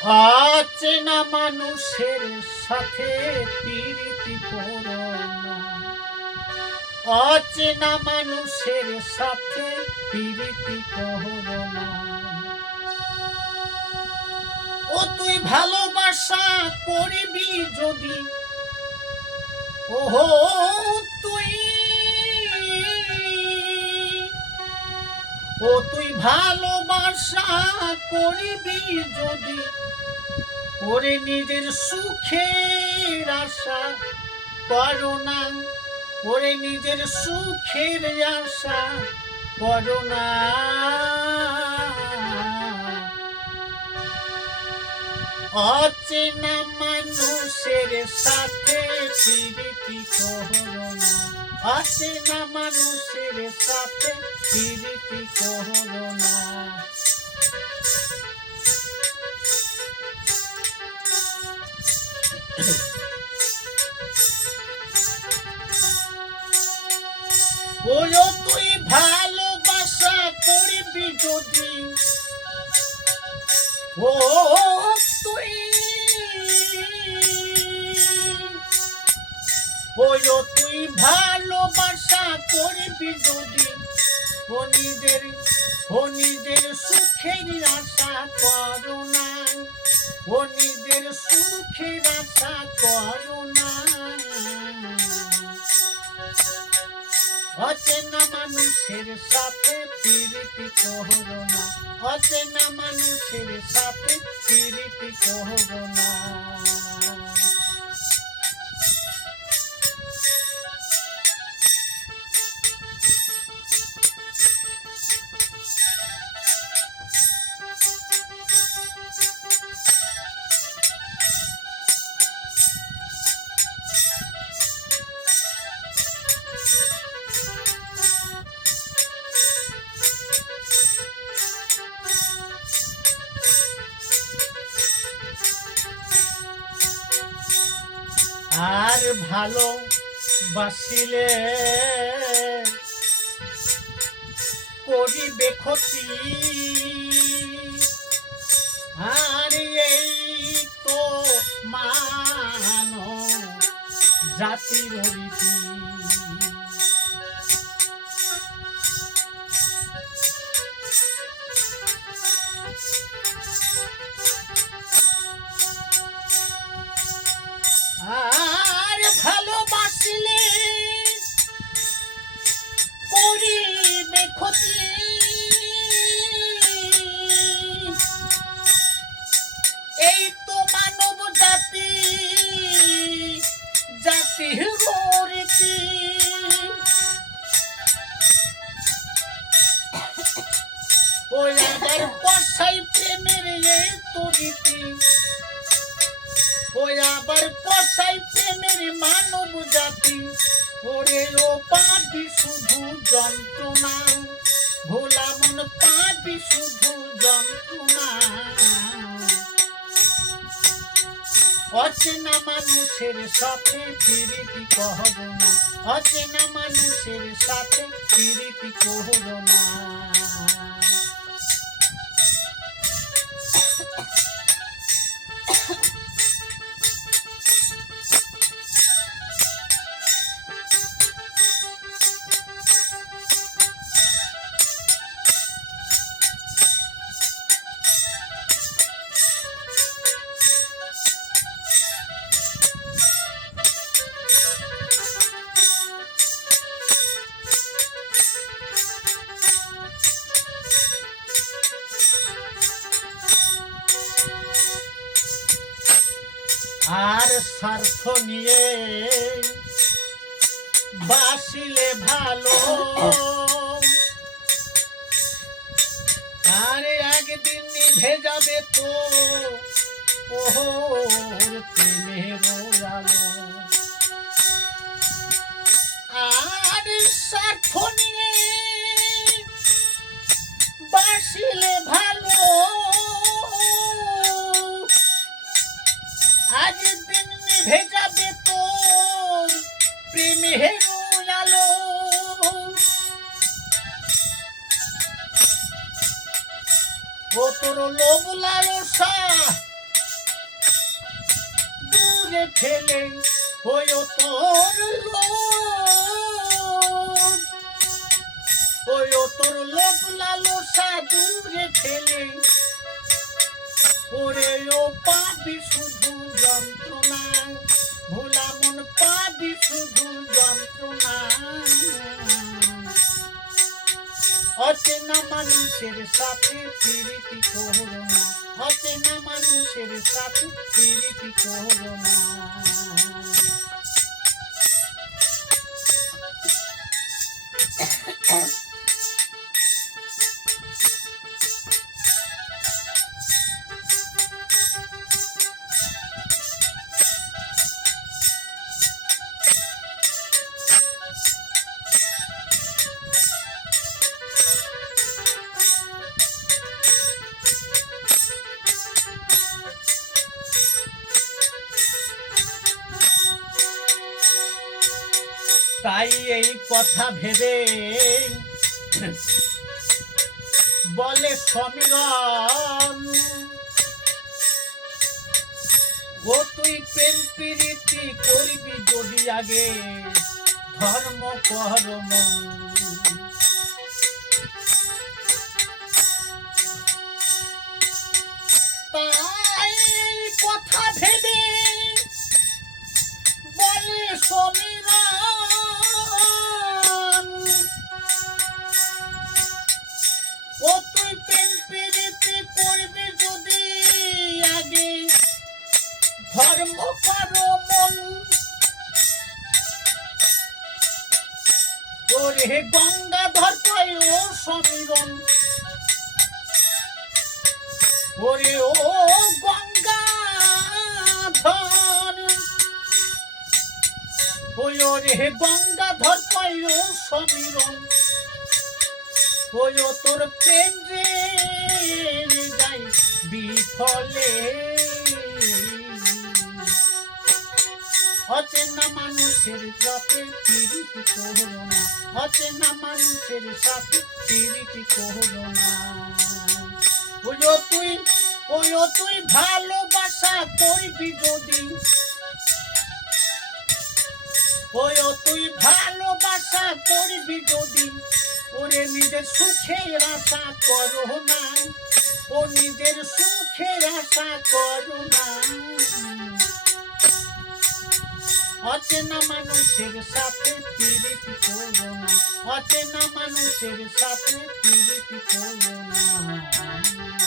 অচেনা মানুষের সাথে প্রীতি করো না, অচেনা মানুষের সাথে প্রীতি করো না। ও তুই ভালোবাসা করবি যদি, ওহো তুই, ও তুই ভালোবাসা করবি যদি, ওরে নিজের সুখের আশা করো না, ওরে নিজের সুখের আশা করো না। অচেনা মানুষের সাথে প্রীতি করো না, অচেনা মানুষের সাথে প্রীতি করো না। ওরে তুই ভালোবাসা করবি যদি, ও তুই, ওরে তুই ভালোবাসা করবি যদি, ও নিজের সুখের আশা করো না, ও নিজের সুখের আশা করো না। অচেনা মানুষের সাথে প্রীতি করো না, অচেনা মানুষের সাথে প্রীতি করো না। আর ভালো বাসিলে করিবে ক্ষতি, আর এই তো মানব জাতির রীতি। আর ভালোবাসলে করিবে ক্ষতি, এই তো মানব জাতি জাতির রীতি। ওই আবার কষাই প্রেমের এই তো রীতি, ওই আবার কষাই প্রেমের মানব জাতি। ওরে ও পাবি শুধু যন্ত্রণা, ভোলা মন পাবি শুধু যন্ত্রণা। অচেনা মানুষের সাথে প্রীতি করো না, অচেনা মানুষের সাথে প্রীতি করো না। আর স্বার্থ নিয়ে বাসিলে ভালো, আরে একদিন নিভে যাবে তো ওর প্রেমের আলো। আর স্বার্থ নিয়ে বাসিলে ভালো, একদিন নিভে যাবে তোর প্রেমের আলো। ও তোর লোভ লালসা দূরে ঠেলে ওই তোর তোর লোক লালসা দূরে ঠেলে ওরে ও পাবি শুধু যন্ত্রণা ভোলা মন পাবি শুধু যন্ত্রণা অচেনা মানুষের সাথে প্রীতি করো না অচেনা মানুষের সাথে প্রীতি করো না তাই এই কথা ভেবে বলে সমীরণ ও তুই প্রেম প্রীতি করবি যদি আগে ধর্ম কর্ম তাই কথা ভেবে বলে সমীরণ ও তুই প্রেম প্রীতি করবি যদি আগে ধর্ম করো মন ওরে গঙ্গাধর কয় ও সমীরণ ওরে ও গঙ্গাধর ওরে গঙ্গাধর কয় ও সমীরণ ওই তোর প্রেম রে যাই বিফলে অচেনা মানুষের সাথে প্রীতি করো না অচেনা মানুষের সাথে প্রীতি করো না ওই তুই ভালোবাসা করবি যদি ওই তুই ভালোবাসা করবি যদি ওরে নিজের সুখের আশা করো না ও নিজের সুখের আশা করো না অচেনা মানুষের সাথে প্রীতি করো না অচেনা মানুষের সাথে প্রীতি করো না